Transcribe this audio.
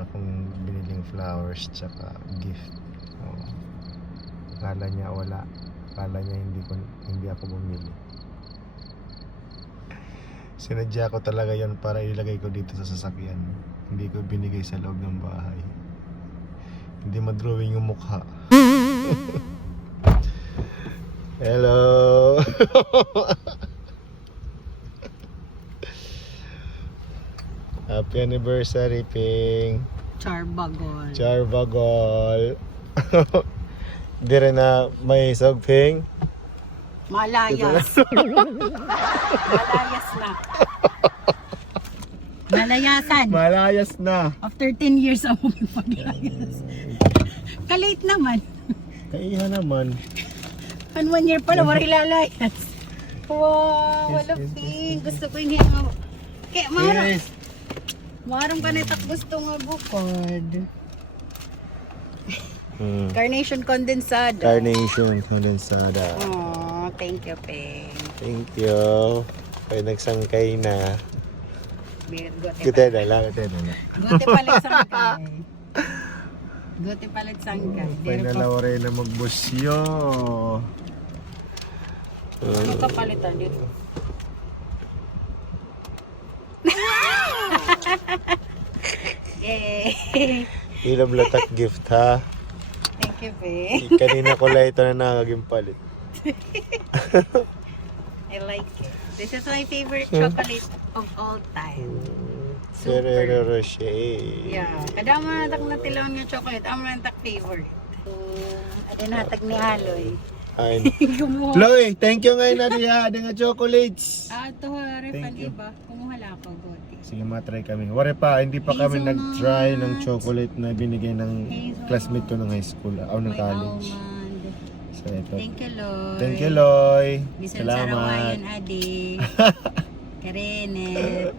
meron akong biniling flowers tsaka gift. Akala niya wala. Akala niya hindi ako bumili. Sinadya ko talaga yan para ilagay ko dito sa sasakyan. Hindi ko binigay sa loob ng bahay. Hindi madrawing yung mukha. Hello. Happy anniversary, Ping. Charbagol. Charbagol. Di rin na may isog, Ping. Malayas. Malayas na. Malayasan. Malayas na. After 10 years ako may paglayas. Kalate naman. Kaiha naman. 1 year pa na marilalayas. Wow, wala Ping. Gusto ko yung hiyang. Kaya marang. Yes. Marang ka na gusto nga bukod. Carnation condensada. Carnation condensada. Oh, thank you, Ping. Thank you. Kaya nagsangkay na. Gote Kita na lang. palit sangkay. Gote palit sangkay. Pwede na lang rin na magbusyo. Ano ka palitan dito? Yay! Ilab latak gift ha. Thank you, Ping. Kanina ko lang ito na nakaging palit. I like it. This is my favorite chocolate of all time. Ferrero Rocher. Yeah. Kada mo natak na tilawon nga chocolate, ang natak favorite. Ada natag ni Haloy. Ay. Kumuha. Chloe, thank you ngayon na diya. Ada nga chocolates. Ito refan Thank you. iba. Kumuha lang ako, Gote. Sige, matry kami. Wari pa, hindi pa kami Hazelnuts. nag-try ng chocolate na binigay ng Hazelnuts. classmate ko ng high school o ng May college. almond. So ito. Thank you, Lord. Thank you, Loy. Bisan sa rawayan, Salamat. Adi. Karenet.